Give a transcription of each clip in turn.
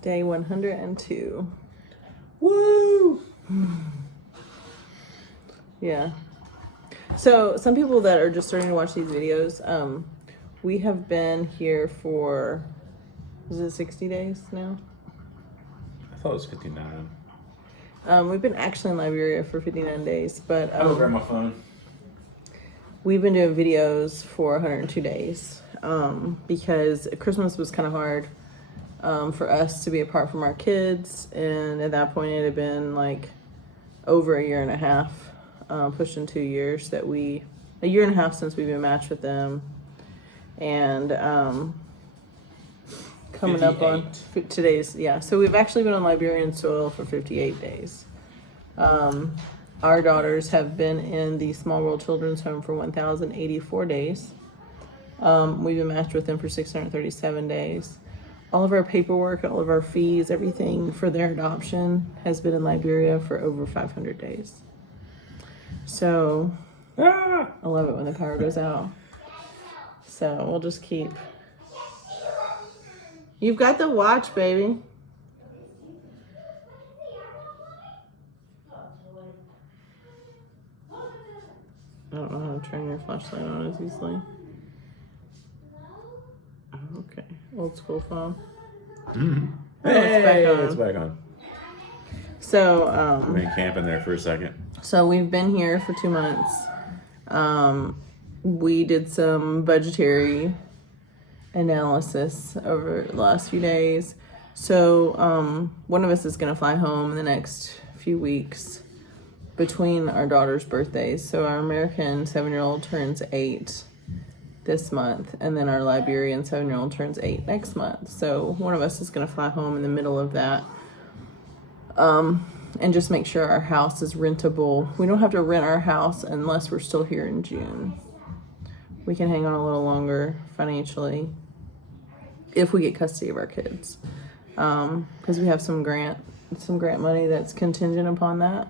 Day 102. Woo! Yeah. So some people that are just starting to watch these videos, we have been here for, is it 60 days now? I thought it was 59. We've been actually in Liberia for 59 days, but I will grab my phone. we've been doing videos for 102 days because Christmas was kind of hard for us to be apart from our kids, and at that point it had been like over a year and a half, pushing 2 years a year and a half since we've been matched with them, and coming 58. up on today's, so we've actually been on Liberian soil for 58 days. Our daughters have been in the Small World Children's Home for 1,084 days. We've been matched with them for 637 days. All of our paperwork, all of our fees, everything for their adoption has been in Liberia for over 500 days. So I love it when the power goes out. So we'll just keep. You've got the watch, baby. I don't know how to turn your flashlight on as easily. Okay, old school phone. Mm-hmm. Oh, it's back on. It's back on. So, We went camping there for a second. So we've been here for 2 months. We did some budgetary analysis over the last few days. So one of us is going to fly home in the next few weeks between our daughter's birthdays. So our American 7-year-old turns 8 this month, and then our Liberian 7-year-old turns 8 next month. So one of us is going to fly home in the middle of that. And just make sure our house is rentable. We don't have to rent our house unless we're still here in June. We can hang on a little longer financially if we get custody of our kids, because we have some grant money that's contingent upon that.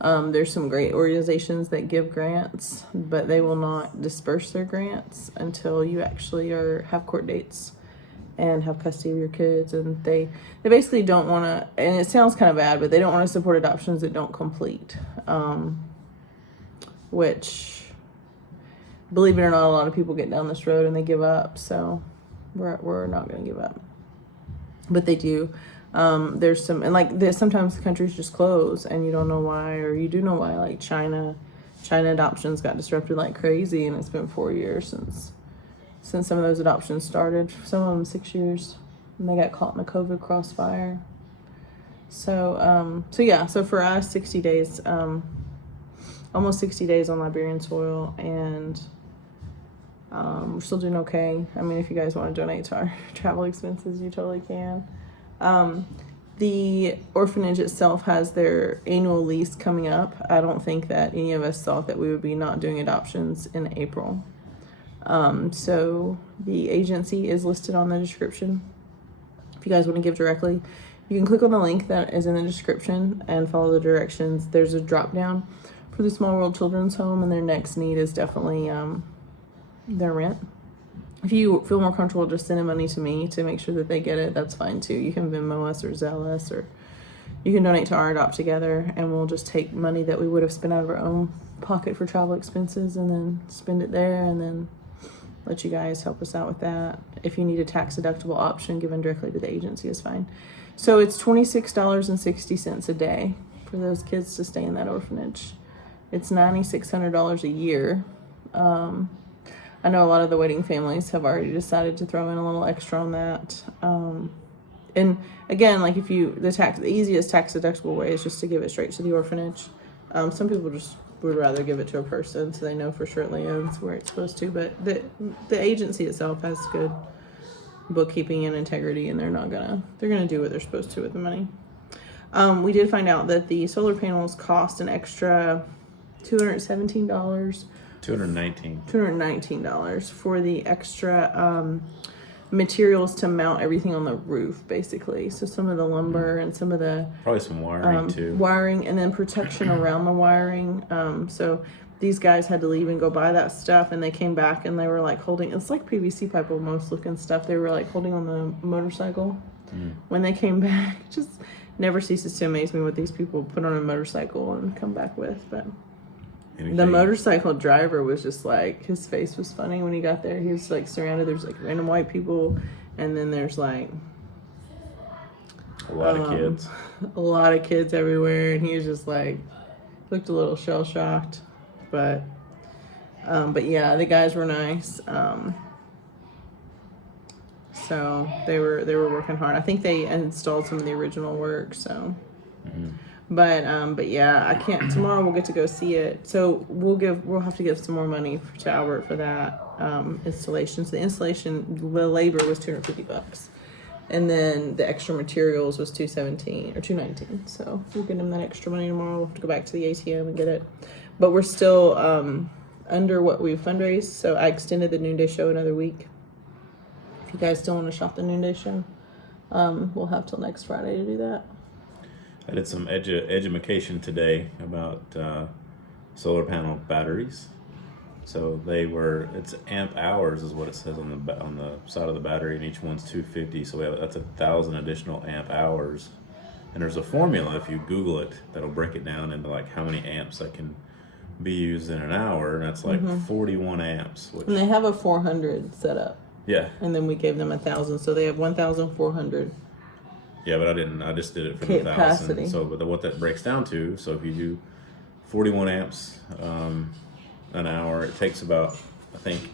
There's some great organizations that give grants, but they will not disperse their grants until you actually have court dates and have custody of your kids. And they basically don't want to, and it sounds kind of bad, but they don't want to support adoptions that don't complete, which, believe it or not, a lot of people get down this road and they give up. So we're not going to give up, but they do. There's some, and like there's sometimes countries just close and you don't know why, or you do know why. Like China adoptions got disrupted like crazy, and it's been 4 years since some of those adoptions started. Some of them 6 years, and they got caught in the COVID crossfire. So so for us, 60 days, almost 60 days on Liberian soil, and we're still doing okay. I mean, if you guys want to donate to our travel expenses, you totally can. The orphanage itself has their annual lease coming up. I don't think that any of us thought that we would be not doing adoptions in April. So the agency is listed on the description. If you guys want to give directly, you can click on the link that is in the description and follow the directions. There's a drop down for the Small World Children's Home, and their next need is definitely their rent. If you feel more comfortable just sending money to me to make sure that they get it, that's fine too. You can Venmo us or Zelle us, or you can donate to our Adopt Together, and we'll just take money that we would have spent out of our own pocket for travel expenses and then spend it there, and then let you guys help us out with that. If you need a tax deductible option given directly to the agency is fine. So it's $26.60 a day for those kids to stay in that orphanage. It's $9,600 a year. I know a lot of the waiting families have already decided to throw in a little extra on that. And again, like the easiest tax deductible way is just to give it straight to the orphanage. Some people just would rather give it to a person so they know for sure it lands where it's supposed to. But the agency itself has good bookkeeping and integrity, and they're gonna do what they're supposed to with the money. We did find out that the solar panels cost an extra $219 for the extra materials to mount everything on the roof, basically. So some of the lumber and some of the probably some wiring too. Wiring, and then protection around the wiring. So these guys had to leave and go buy that stuff, and they came back and they were like holding, it's like PVC pipe almost looking stuff. They were like holding on the motorcycle when they came back. It just never ceases to amaze me what these people put on a motorcycle and come back with. But the motorcycle driver was just like, his face was funny when he got there. He was like surrounded. There's like random white people, and then there's like a lot of kids. A lot of kids everywhere, and he was just like, looked a little shell shocked. But yeah, the guys were nice. So they were working hard. I think they installed some of the original work. So, but yeah, I can't. Tomorrow we'll get to go see it. So we'll have to give some more money to Albert for that installation. So the labor was $250, and then the extra materials was $217 or $219. So we'll get him that extra money tomorrow. We'll have to go back to the ATM and get it. But we're still under what we've fundraised. So I extended the noonday show another week. If you guys still want to shop the noonday show, we'll have till next Friday to do that. I did some education today about solar panel batteries. So it's amp hours is what it says on the side of the battery, and each one's 250. So that's 1,000 additional amp hours. And there's a formula, if you Google it, that'll break it down into like how many amps that can be used in an hour, and that's like 41 amps. And they have a 400 set up. Yeah. And then we gave them 1,000, so they have 1,400. Yeah, but I just did it for the 1,000. So, but what that breaks down to, so if you do 41 amps an hour, it takes about, I think,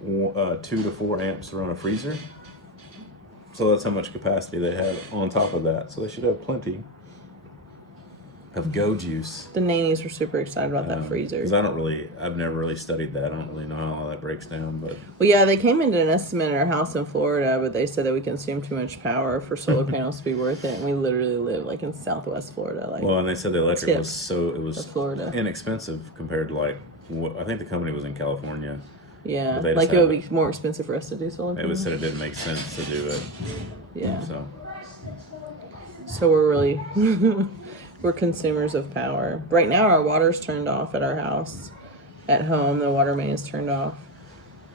2 to 4 amps to run a freezer. So that's how much capacity they have on top of that. So they should have plenty of go juice. The nannies were super excited about that freezer. Because I've never really studied that. I don't really know how all that breaks down. But well, yeah, they came into an estimate at our house in Florida, but they said that we consume too much power for solar panels to be worth it. And we literally live like in Southwest Florida. Well, and they said the electric was Florida. Inexpensive compared to like, I think the company was in California. Yeah, like it would be more expensive for us to do solar panels. It said it didn't make sense to do it. Yeah. So we're really... We're consumers of power. Right now, our water's turned off at our house. At home, the water main is turned off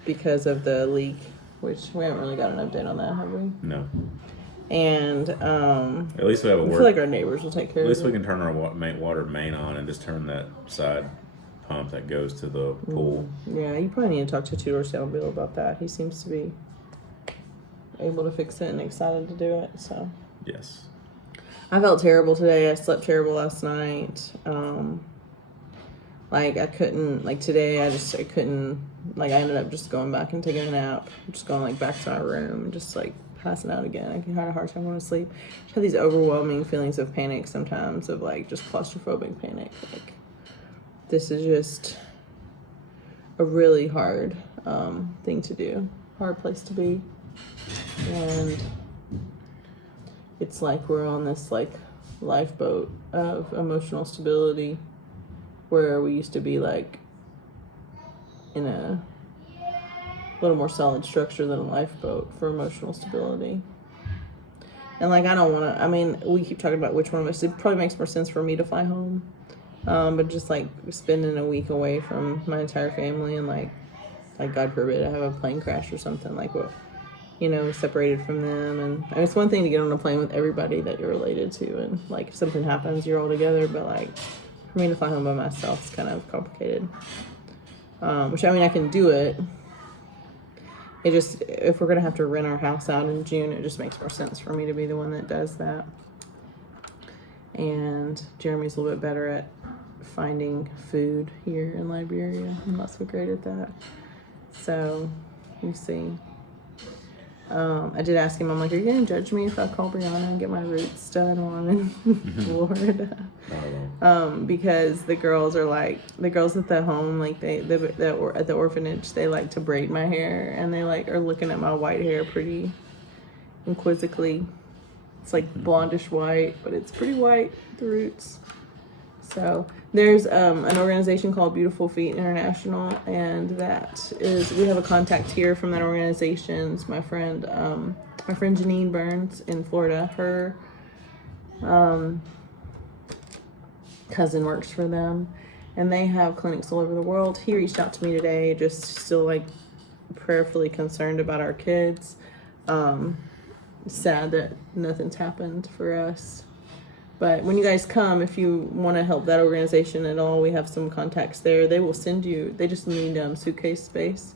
because of the leak, which we haven't really got an update on that, have we? No. And at least we have a I feel like our neighbors will take care of it. At least we can turn our water main on and just turn that side pump that goes to the pool. Yeah, you probably need to talk to Tudor Soundbill about that. He seems to be able to fix it and excited to do it. So yes. I felt terrible today. I slept terrible last night. Like I couldn't, like today I couldn't, like I ended up just going back and taking a nap, just going like back to my room and just like passing out again. I had a hard time going to sleep. I had these overwhelming feelings of panic sometimes, of like just claustrophobic panic. Like this is just a really hard thing to do, hard place to be. And it's like we're on this like lifeboat of emotional stability where we used to be like in a little more solid structure than a lifeboat for emotional stability. And like I don't want to, I mean, we keep talking about which one of us, it probably makes more sense for me to fly home, but just like spending a week away from my entire family and like God forbid I have a plane crash or something, like what, you know, separated from them. And I mean, it's one thing to get on a plane with everybody that you're related to, and like if something happens, you're all together. But like for me to fly home by myself is kind of complicated. Which I mean, I can do it. It just, if we're gonna have to rent our house out in June, it just makes more sense for me to be the one that does that. And Jeremy's a little bit better at finding food here in Liberia. I'm not so great at that. So we'll see. I did ask him, I'm like, are you going to judge me if I call Brianna and get my roots done on in Florida? Because the girls at the home, like at the orphanage, they like to braid my hair, and they like are looking at my white hair pretty inquisitively. It's like blondish white, but it's pretty white, the roots. So there's an organization called Beautiful Feet International, and we have a contact here from that organization. It's my friend Janine Burns in Florida. Her cousin works for them, and they have clinics all over the world. He reached out to me today, just still like prayerfully concerned about our kids. sad that nothing's happened for us. But when you guys come, if you want to help that organization at all, we have some contacts there. They will send you, they just need suitcase space.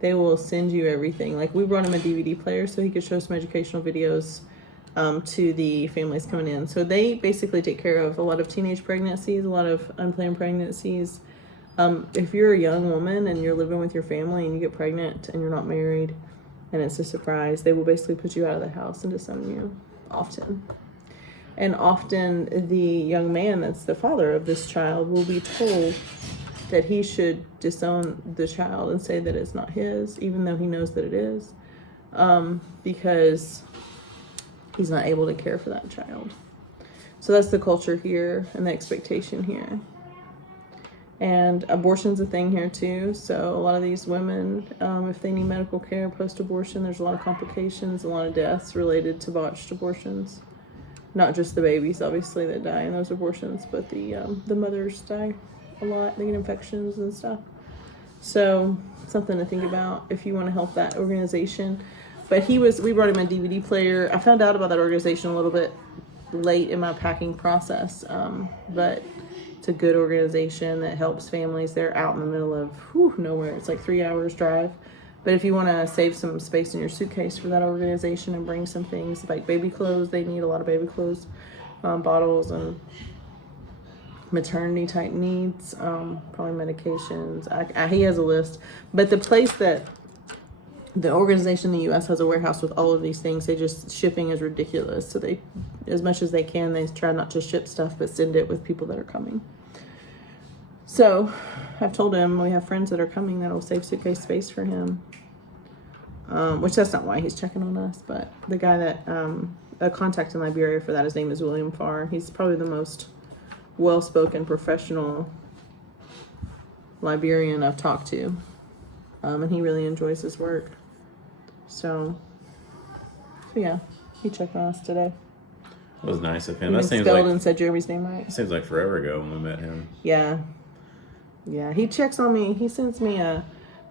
They will send you everything. Like, we brought him a DVD player so he could show some educational videos to the families coming in. So they basically take care of a lot of teenage pregnancies, a lot of unplanned pregnancies. If you're a young woman and you're living with your family and you get pregnant and you're not married and it's a surprise, they will basically put you out of the house and disown you often. And often the young man that's the father of this child will be told that he should disown the child and say that it's not his, even though he knows that it is, because he's not able to care for that child. So that's the culture here and the expectation here. And abortion's a thing here too. So a lot of these women, if they need medical care post-abortion, there's a lot of complications, a lot of deaths related to botched abortions. Not just the babies, obviously, that die in those abortions, but the mothers die a lot. They get infections and stuff. So something to think about if you want to help that organization. But we brought him a DVD player. I found out about that organization a little bit late in my packing process, but it's a good organization that helps families. They're out in the middle of nowhere. It's like 3 hours drive. But if you want to save some space in your suitcase for that organization and bring some things like baby clothes, they need a lot of baby clothes, bottles, and maternity type needs, probably medications. He has a list. But the place that the organization in the U.S. has a warehouse with all of these things. Shipping is ridiculous. So they, as much as they can, they try not to ship stuff, but send it with people that are coming. So I've told him we have friends that are coming that'll save suitcase space for him. Which that's not why he's checking on us, but the guy that, a contact in Liberia for that, his name is William Farr. He's probably the most well-spoken professional Liberian I've talked to. And he really enjoys his work. So yeah, he checked on us today. It was nice of him. He That seems spelled like, and said Jeremy's name right. seems like forever ago when we met him. Yeah, he checks on me. He sends me a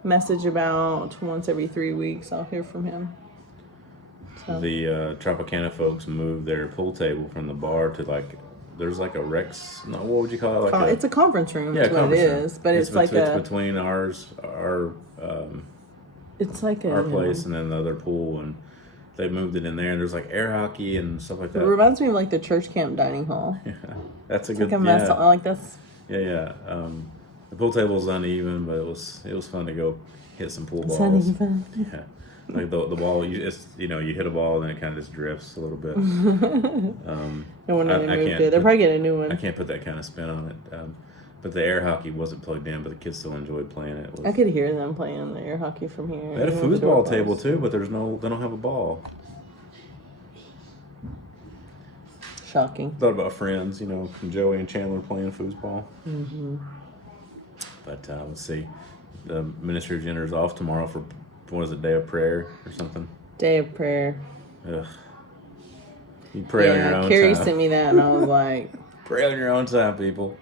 message about once every 3 weeks. I'll hear from him. So. The Tropicana folks moved their pool table from the bar to there's like a Rex. No, what would you call it? It's a conference room. Yeah, is what it is. But it's like it's between our it's like our place and then the other pool, and they moved it in there. And there's like air hockey and stuff like that. It reminds me of like the church camp dining hall. Yeah, that's a it's good. Like a mess. Like that's. Yeah. The pool table's uneven, but it was fun to go hit some pool balls. It's uneven. Yeah. Like the ball, you hit a ball and then it kind of just drifts a little bit. No wonder they moved it. They're probably getting a new one. I can't put that kind of spin on it. But the air hockey wasn't plugged in, but the kids still enjoyed playing it. I could hear them playing the air hockey from here. They had a foosball table too, but they don't have a ball. Shocking. Thought about friends, Joey and Chandler playing foosball. Mm-hmm. But let's see, the Ministry of Gender is off tomorrow for. What is it, day of prayer or something? Day of prayer. Ugh. You pray on your own Carrie time. sent me that and I was like... Pray on your own time, people.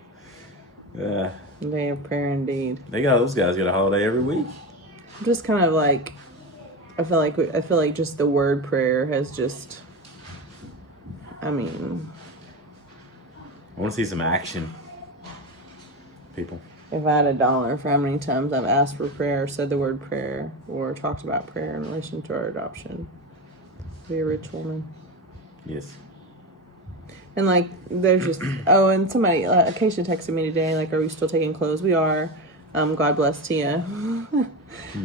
Yeah. Day of prayer indeed. Those guys get a holiday every week. Just kind of like... I feel like just the word prayer has just... I want to see some action. People. If I had $1 for how many times I've asked for prayer, said the word prayer, or talked about prayer in relation to our adoption, I'd be a rich woman. Yes. And there's just and somebody, Acacia texted me today, are we still taking clothes? We are. God bless Tia,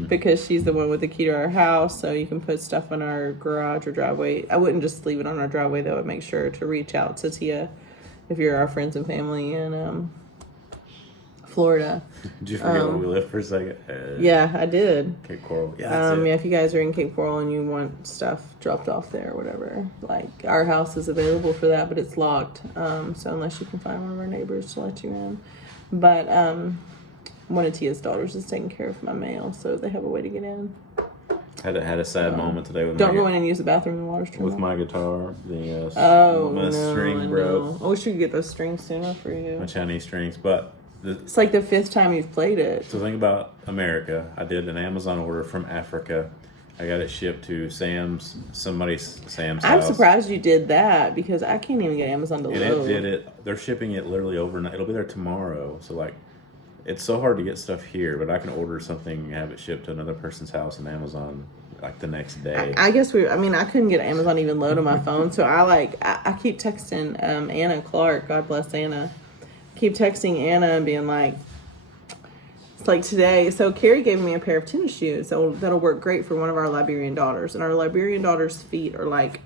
because she's the one with the key to our house, so you can put stuff in our garage or driveway. I wouldn't just leave it on our driveway though. I'd make sure to reach out to Tia if you're our friends and family in Florida. Did you forget where we live for a second? Yeah, I did. Cape Coral. Yeah, if you guys are in Cape Coral and you want stuff dropped off there or whatever, our house is available for that, but it's locked. So unless you can find one of our neighbors to let you in. But one of Tia's daughters is taking care of my mail, so they have a way to get in. Had a sad moment today with don't go in and use the bathroom. The water's turned with off. my guitar. My string broke. I wish we could get those strings sooner for you. My Chinese strings, but. It's like the 5th time you've played it. So think about America. I did an Amazon order from Africa. I got it shipped to Sam's I'm house. surprised you did that because I can't even get Amazon to And load. it did it. They're shipping it literally overnight. It'll be there tomorrow. So like, it's so hard to get stuff here, but I can order something and have it shipped to another person's house on Amazon like the next day. I guess I couldn't get Amazon even load on my phone, so I keep texting Anna Clark, God bless Anna. Keep texting Anna and being like, it's like today. So Carrie gave me a pair of tennis shoes that'll work great for one of our Liberian daughters, and our Liberian daughter's feet are like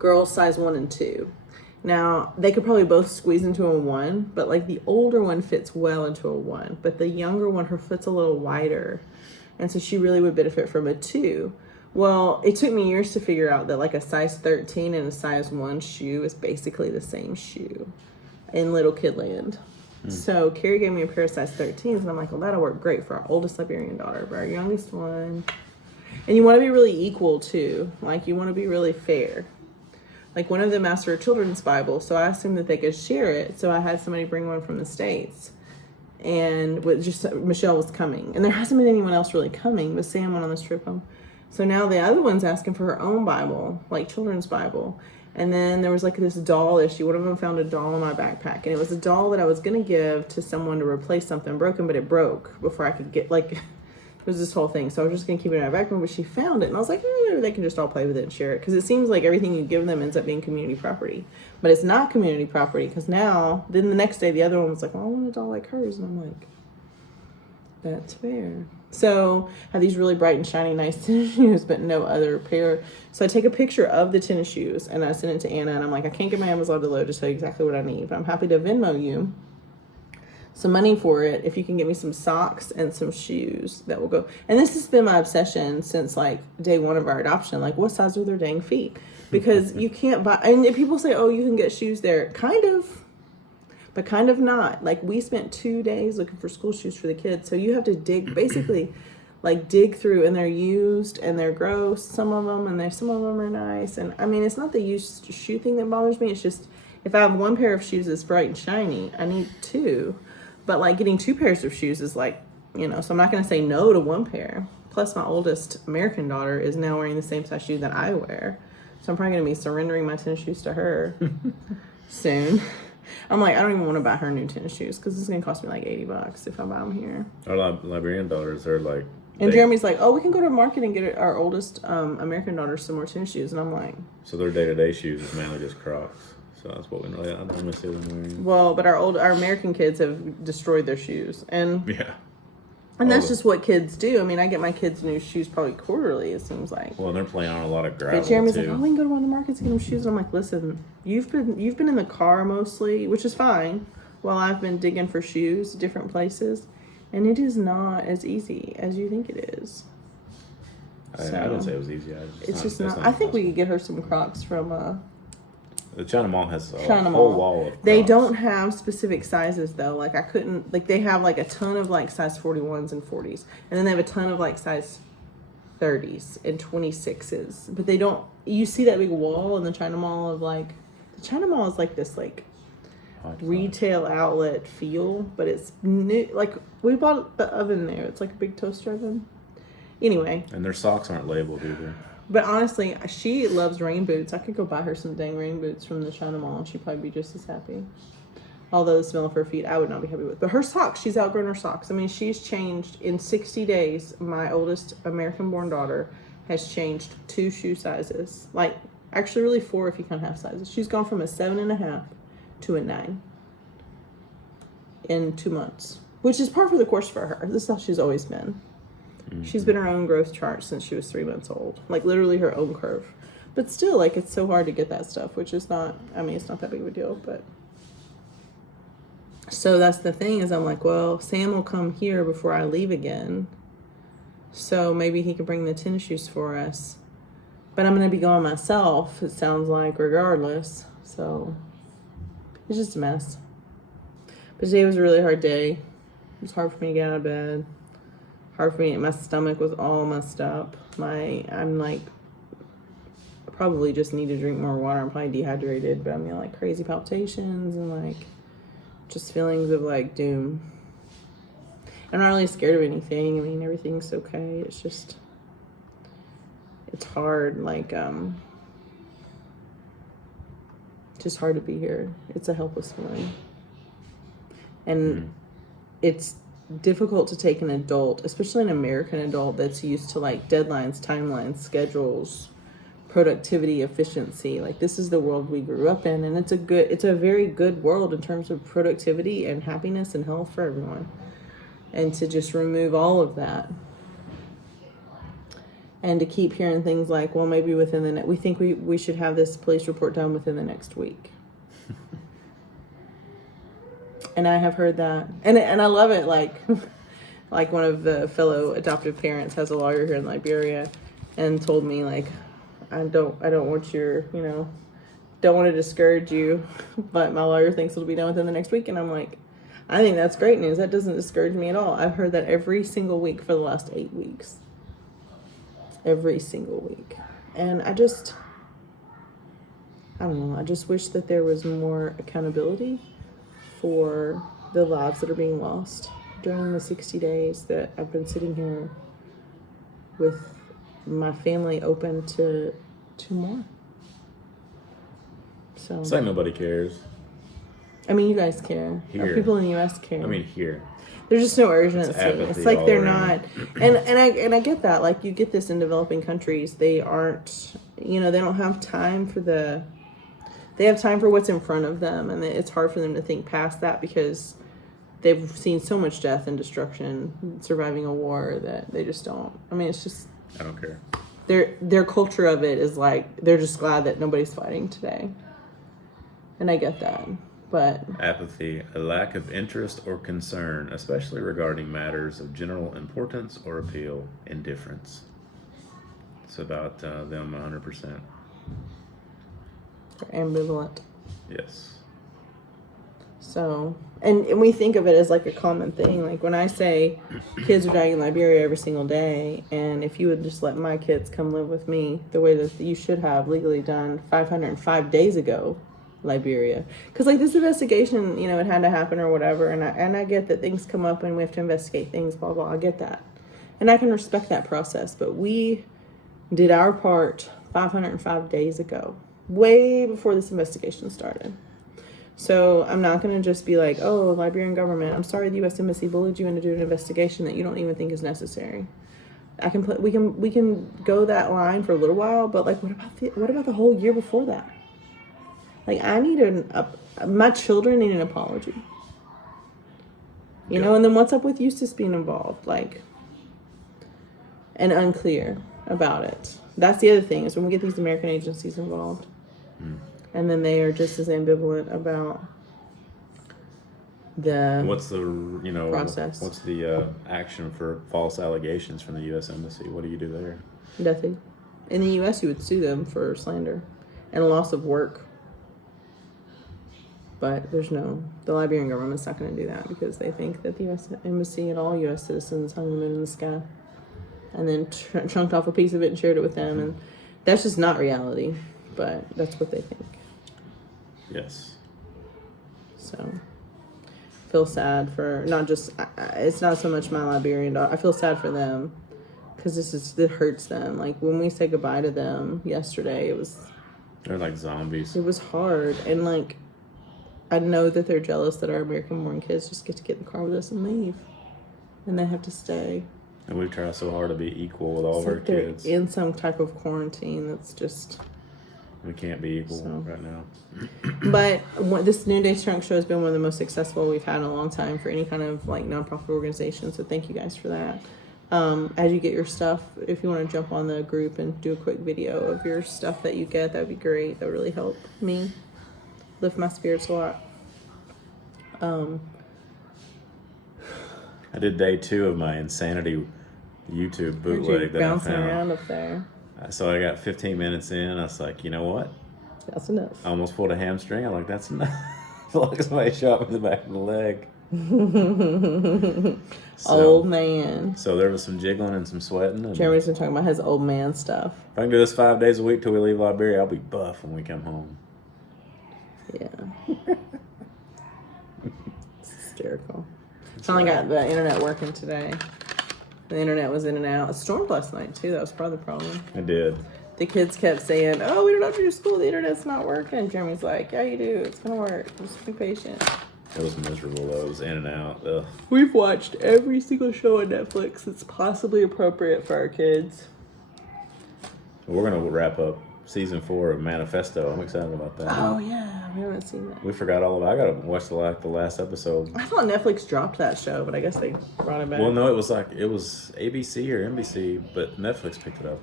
girls size 1 and 2. Now they could probably both squeeze into a 1, but like the older one fits well into a 1, but the younger one, her foot's a little wider. And so she really would benefit from a 2. Well, it took me years to figure out that like a size 13 and a size 1 shoe is basically the same shoe in little kid land. So Carrie gave me a pair of size 13s, and I'm like, well, that'll work great for our oldest Liberian daughter, but our youngest one. And you want to be really equal too. Like you want to be really fair. Like one of them asked for a children's Bible, so I assumed that they could share it. So I had somebody bring one from the States. And with just Michelle was coming, and there hasn't been anyone else really coming, but Sam went on this trip home. So now the other one's asking for her own Bible, like children's Bible. And then there was like this doll issue. One of them found a doll in my backpack, and it was a doll that I was going to give to someone to replace something broken, but it broke before I could get, like, it was this whole thing. So I was just going to keep it in my backpack, but she found it, and I was like, maybe they can just all play with it and share it, because it seems like everything you give them ends up being community property. But it's not community property, because then the next day the other one was like, well, I want a doll like hers, and I'm like, that's fair. So I have these really bright and shiny nice tennis shoes, but no other pair. So I take a picture of the tennis shoes and I send it to Anna, and I'm like, I can't get my Amazon to load to tell you exactly what I need, but I'm happy to Venmo you some money for it if you can get me some socks and some shoes that will go. And this has been my obsession since like day 1 of our adoption. Like, what size are their dang feet? Because you can't buy, and people say, oh, you can get shoes there. Kind of, but kind of not. Like, we spent 2 days looking for school shoes for the kids. So you have to basically dig through, and they're used and they're gross, some of them, and some of them are nice. And I mean, it's not the used shoe thing that bothers me. It's just, if I have one pair of shoes that's bright and shiny, I need 2. But like getting 2 pairs of shoes is like, so I'm not going to say no to 1 pair. Plus my oldest American daughter is now wearing the same size shoe that I wear. So I'm probably going to be surrendering my tennis shoes to her soon. I'm like, I don't even want to buy her new tennis shoes because it's going to cost me like $80 if I buy them here. Our Liberian daughters are like... And Jeremy's like, oh, we can go to the market and get our oldest American daughter some more tennis shoes. And I'm like... So their day-to-day shoes is mainly just Crocs. So that's what I normally see them wearing. Well, but our American kids have destroyed their shoes. And yeah. And that's just what kids do. I mean, I get my kids new shoes probably quarterly, it seems like. Well, they're playing on a lot of gravel, but Jeremy's too. like, oh, we can go to one of the markets and get them shoes. And I'm like, listen, you've been in the car mostly, which is fine, while I've been digging for shoes at different places. And it is not as easy as you think it is. I didn't say it was easy. It's just not. I think we could get her some Crocs from... The China Mall has a whole wall of Crocs. They don't have specific sizes though. Like I couldn't, like they have like a ton of like size 41s and 40s. And then they have a ton of like size 30s and 26s. But they don't, you see that big wall in the China Mall of like, the China Mall is like this like retail outlet feel. But it's new, like we bought the oven there. It's like a big toaster oven. Anyway. And their socks aren't labeled either. But honestly, she loves rain boots. I could go buy her some dang rain boots from the China Mall and she'd probably be just as happy. Although the smell of her feet, I would not be happy with. But her socks, she's outgrown her socks. I mean, she's changed in 60 days. My oldest American-born daughter has changed 2 shoe sizes. Like, actually really 4 if you count half sizes. She's gone from a 7.5 to a 9 in 2 months. Which is par for the course for her. This is how she's always been. She's been her own growth chart since she was 3 months old. Like, literally her own curve. But still, like, it's so hard to get that stuff, which is not, I mean, it's not that big of a deal, but... So that's the thing, is I'm like, well, Sam will come here before I leave again. So maybe he can bring the tennis shoes for us. But I'm going to be going myself, it sounds like, regardless. So, it's just a mess. But today was a really hard day. It was hard for me to get out of bed. Hard for me. My stomach was all messed up. I'm like, I probably just need to drink more water. I'm probably dehydrated, but I'm getting like crazy palpitations and like just feelings of like doom. I'm not really scared of anything. I mean, everything's okay. It's just it's hard, like, just hard to be here. It's a helpless feeling. And it's difficult to take an adult, especially an American adult that's used to like deadlines, timelines, schedules, productivity, efficiency. Like this is the world we grew up in, and it's a very good world in terms of productivity and happiness and health for everyone. And to just remove all of that. And to keep hearing things like, well, maybe within the we think we should have this police report done within the next week. And I have heard that, and I love it. Like one of the fellow adoptive parents has a lawyer here in Liberia, and told me like, I don't want your, don't want to discourage you, but my lawyer thinks it'll be done within the next week. And I'm like, I think that's great news. That doesn't discourage me at all. I've heard that every single week for the last 8 weeks. Every single week. And I don't know, I just wish that there was more accountability for the lives that are being lost during the 60 days that I've been sitting here with my family open to more. So it's like nobody cares. I mean, you guys care. Here. People in the U.S. care. I mean, here. There's just no urgency. It's like they're around. not, and I get that. Like you get this in developing countries, they aren't, they don't have time for they have time for what's in front of them, and it's hard for them to think past that because they've seen so much death and destruction surviving a war that they just don't. I mean, it's just I don't care. Their culture of it is like they're just glad that nobody's fighting today, and I get that. But apathy, a lack of interest or concern, especially regarding matters of general importance or appeal. Indifference. It's about them 100%. They're ambivalent. Yes. So, and we think of it as like a common thing. Like when I say kids are dying in Liberia every single day, and if you would just let my kids come live with me the way that you should have legally done 505 days ago, Liberia, because like this investigation, it had to happen or whatever, and I get that things come up and we have to investigate things, blah blah. I get that, and I can respect that process. But we did our part 505 days ago, way before this investigation started. So I'm not going to just be like, oh, Liberian government, I'm sorry the U.S. Embassy bullied you into doing an investigation that you don't even think is necessary. We can go that line for a little while, but like what about the whole year before that? Like, I need my children need an apology. And then what's up with Eustace being involved? Like, and unclear about it. That's the other thing, is when we get these American agencies involved. And then they are just as ambivalent about the what's the, process. What's the action for false allegations from the U.S. Embassy? What do you do there? Nothing. In the U.S., you would sue them for slander and loss of work. But the Liberian government's not going to do that because they think that the U.S. Embassy and all U.S. citizens hung the moon in the sky and then chunked off a piece of it and shared it with them. And that's just not reality, but that's what they think. Yes. So, I feel sad for it's not so much my Liberian daughter. I feel sad for them because it hurts them. Like when we said goodbye to them yesterday, they're like zombies. It was hard. And like, I know that they're jealous that our American-born kids just get to get in the car with us and leave. And they have to stay. And we try so hard to be equal with all of our kids. They're in some type of quarantine that's just... We can't be equal right now. But this Noonday Strength Show has been one of the most successful we've had in a long time for any kind of like nonprofit organization. So thank you guys for that. As you get your stuff, if you want to jump on the group and do a quick video of your stuff that you get, that would be great. That would really help me lift my spirits a lot. I did day 2 of my insanity YouTube bootleg that I bouncing found. around up there. So I got 15 minutes in. I was like, you know what? That's enough. I almost pulled a hamstring. I'm like, that's enough. I feel like somebody shot me in the back of the leg. Old man. So there was some jiggling and some sweating. And Jeremy's been talking about his old man stuff. if I can do this 5 days a week till we leave Liberia, I'll be buff when we come home. Yeah. It's hysterical. Finally got the internet working today. The internet was in and out. It stormed last night too. That was part of the problem. It did. The kids kept saying, "Oh, we don't have to do school. The internet's not working." Jeremy's like, "Yeah, you do. It's gonna work. Just be patient." It was miserable though. It was in and out. Ugh. We've watched every single show on Netflix that's possibly appropriate for our kids. We're gonna wrap up season 4 of Manifesto. I'm excited about that. Oh yeah, we haven't seen that. We forgot all about. I gotta watch the last episode. I thought Netflix dropped that show, but I guess they brought it back. Well, no, it was ABC or NBC, but Netflix picked it up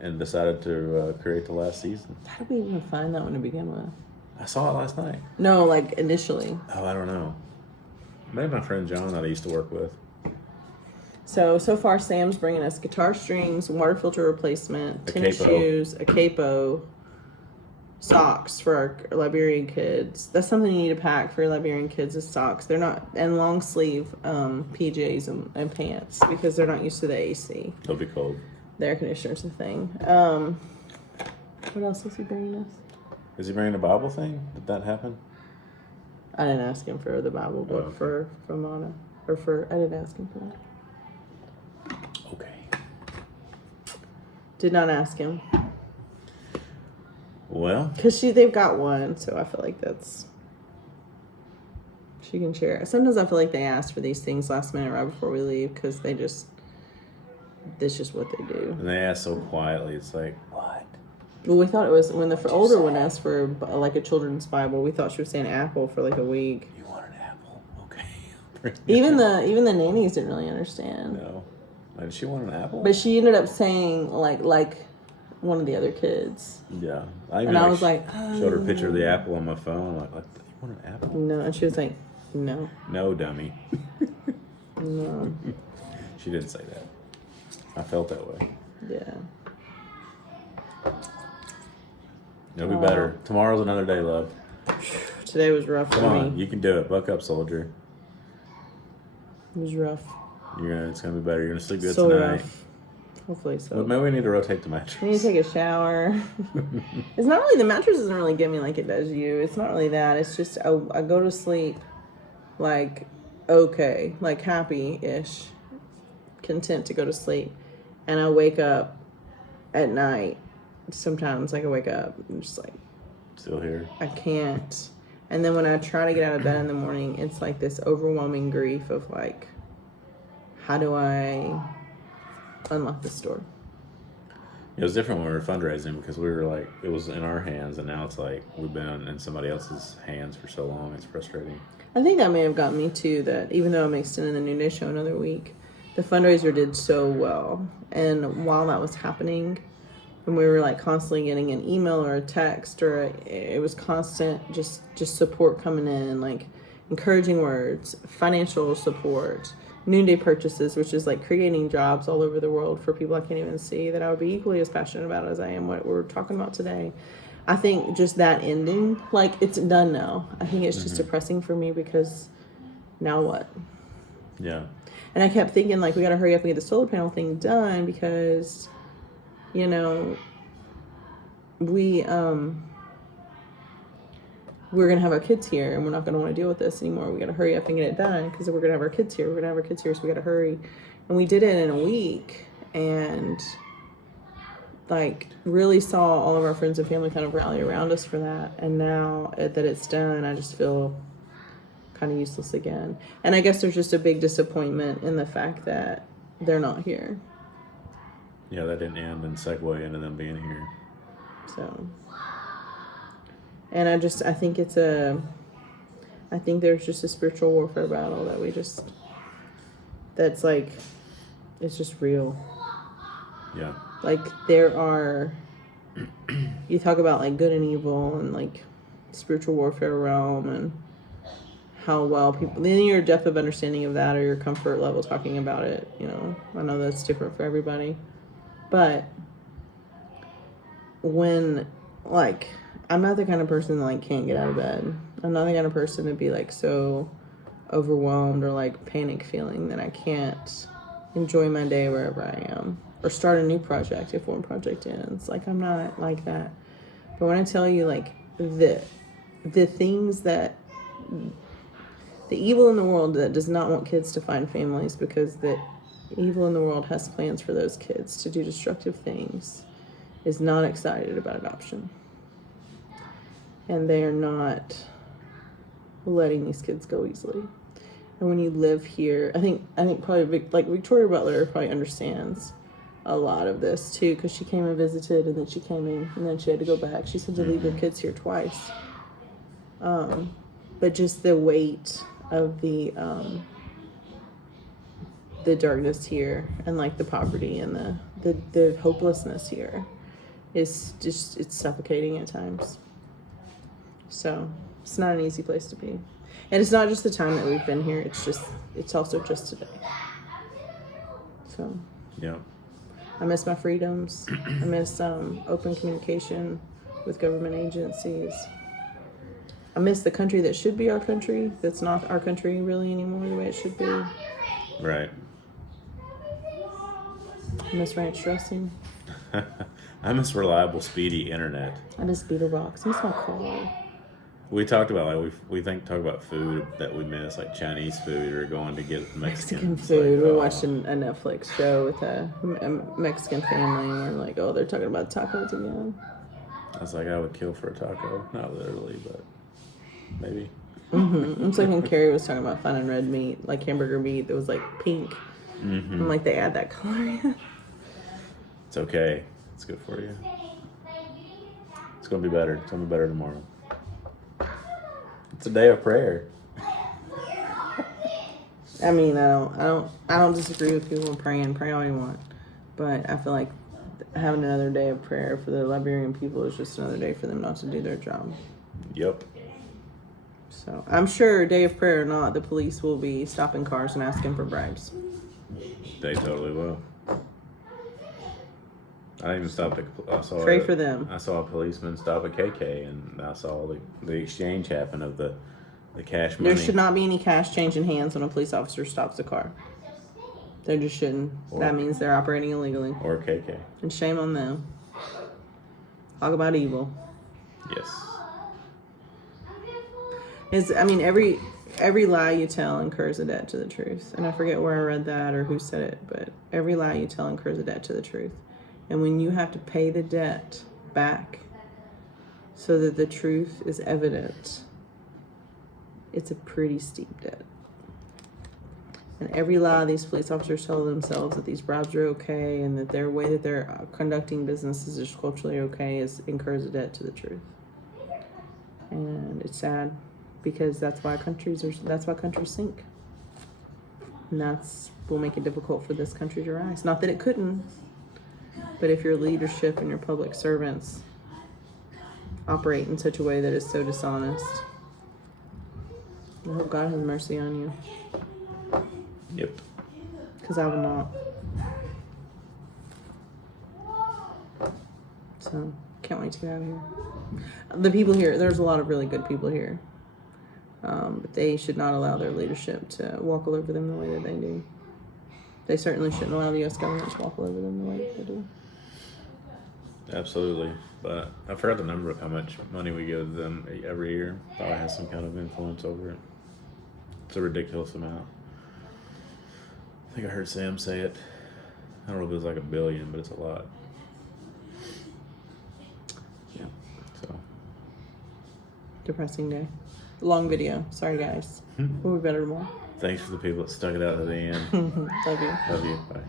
and decided to create the last season. How did we even find that one to begin with? I saw it last night. No, like initially. Oh, I don't know. Maybe my friend John that I used to work with. So far Sam's bringing us guitar strings, water filter replacement, A tennis capo. shoes, a capo, socks for our Liberian kids. That's something you need to pack for your Liberian kids is socks. They're not, and long sleeve PJs and pants because they're not used to the AC. It'll be cold. The air conditioner's a thing. What else is he bringing us? Is he bringing the Bible thing? Did that happen? I didn't ask him for the Bible book okay. for Mona. I didn't ask him for that. Okay. Did not ask him. Well, Because they've got one, so I feel like she can share. Sometimes I feel like they ask for these things last minute right before we leave because that's just what they do. and they ask so quietly. It's like, what? Well, we thought it was when the older one asked for like a children's Bible. We thought she was saying apple for like a week. You want an apple? Okay. Even the nannies didn't really understand. No. Like, did she want an apple? But she ended up saying like one of the other kids. Yeah. I was like, showed her a picture of the apple on my phone. Like, you want an apple? no, and she was like, no, No, dummy. no, She didn't say that. I felt that way. yeah. It'll be better. Tomorrow's another day, love. Today was rough Come for on, me. you can do it. Buck up, soldier. It was rough. It's gonna be better. You're gonna sleep good So tonight. rough. Hopefully so. But maybe we need to rotate the mattress. I need to take a shower. It's not really, the mattress doesn't really get me like it does you. It's not really that. It's just I go to sleep like okay, like happy-ish, content to go to sleep. And I wake up at night. Sometimes like I wake up and just like, Still here. I can't. And then when I try to get out of bed in the morning, it's like this overwhelming grief of like, how do I unlock this door? It was different when we were fundraising because we were like, it was in our hands, and now it's like we've been in somebody else's hands for so long. It's frustrating. I think that may have gotten me too, that even though I'm extending the New Day show another week, the fundraiser did so well. And while that was happening, and we were like constantly getting an email or a text it was constant just support coming in, like encouraging words, financial support, noonday purchases, which is like creating jobs all over the world for people I can't even see, that I would be equally as passionate about as I am what we're talking about today. I think just that ending, like it's done now. I think it's just depressing for me because now what? Yeah. And I kept thinking like we got to hurry up and get the solar panel thing done because, you know, we're going to have our kids here and we're not going to want to deal with this anymore. We got to hurry up and get it done because we're going to have our kids here. So we got to hurry. And we did it in a week and like really saw all of our friends and family kind of rally around us for that. And now that it's done, I just feel kind of useless again. And I guess there's just a big disappointment in the fact that they're not here. Yeah, that didn't end and segue into them being here. So, and I think I think there's just a spiritual warfare battle that that's like, it's just real. Yeah. Like there are, you talk about like good and evil and like spiritual warfare realm and how well people, then your depth of understanding of that or your comfort level talking about it, you know, I know that's different for everybody, but when like, I'm not the kind of person that like can't get out of bed. I'm not the kind of person to be like so overwhelmed or like panic feeling that I can't enjoy my day wherever I am or start a new project if one project ends. Like I'm not like that. But when I tell you like the things that the evil in the world that does not want kids to find families because that evil in the world has plans for those kids to do destructive things, is not excited about adoption. And they are not letting these kids go easily. And when you live here, I think probably like Victoria Butler probably understands a lot of this too, because she came and visited, and then she came in, and then she had to go back. She said to leave her kids here twice. But just the weight of the darkness here, and like the poverty and the hopelessness here is just, it's suffocating at times. So it's not an easy place to be. And it's not just the time that we've been here, it's also just today. So Yeah. I miss my freedoms. I miss open communication with government agencies. I miss the country that should be our country, that's not our country really anymore the way it should be. Right. I miss ranch dressing. I miss reliable, speedy internet. I miss Beetle Box. I miss my car. We talked about, like, we talk about food that we miss, like Chinese food, or going to get Mexican It's food. like, We're watching a Netflix show with a Mexican family, and we're like, oh, they're talking about tacos again. I was like, I would kill for a taco. Not literally, but maybe. It's like when Carrie was talking about finding red meat, like hamburger meat that was like pink. And like they add that color in. It's okay. It's good for you. It's gonna be better. It's gonna be better tomorrow. It's a day of prayer. I mean, I don't disagree with people praying. Pray all you want, but I feel like having another day of prayer for the Liberian people is just another day for them not to do their job. Yep. So I'm sure, day of prayer or not, the police will be stopping cars and asking for bribes. They totally will. I even stopped. Pray for them. I saw a policeman stop a KK, and I saw the exchange happen of the cash money. There should not be any cash change in hands when a police officer stops a car. There just shouldn't. That means they're operating illegally. Or KK. And shame on them. Talk about evil. Yes. Every lie you tell incurs a debt to the truth. And I forget where I read that or who said it, but every lie you tell incurs a debt to the truth. And when you have to pay the debt back so that the truth is evident, it's a pretty steep debt. And every lie these police officers tell themselves that these bribes are okay and that their way that they're conducting business is just culturally okay incurs a debt to the truth. And it's sad, because that's why countries sink. And that's will make it difficult for this country to rise. Not that it couldn't, but if your leadership and your public servants operate in such a way that is so dishonest, I hope God has mercy on you. Yep. Because I will not. So, can't wait to get out of here. The people here, there's a lot of really good people here. But they should not allow their leadership to walk all over them the way that they do. They certainly shouldn't allow the U.S. government to walk all over them the way that they do. Absolutely. But I forgot the number of how much money we give them every year. Probably has some kind of influence over it. It's a ridiculous amount. I think I heard Sam say it. I don't know if it was like $1 billion, but it's a lot. Yeah. So. Depressing day. Long video. Sorry, guys. We'll be better tomorrow. Thanks for the people that stuck it out to the end. Love you. Love you. Bye.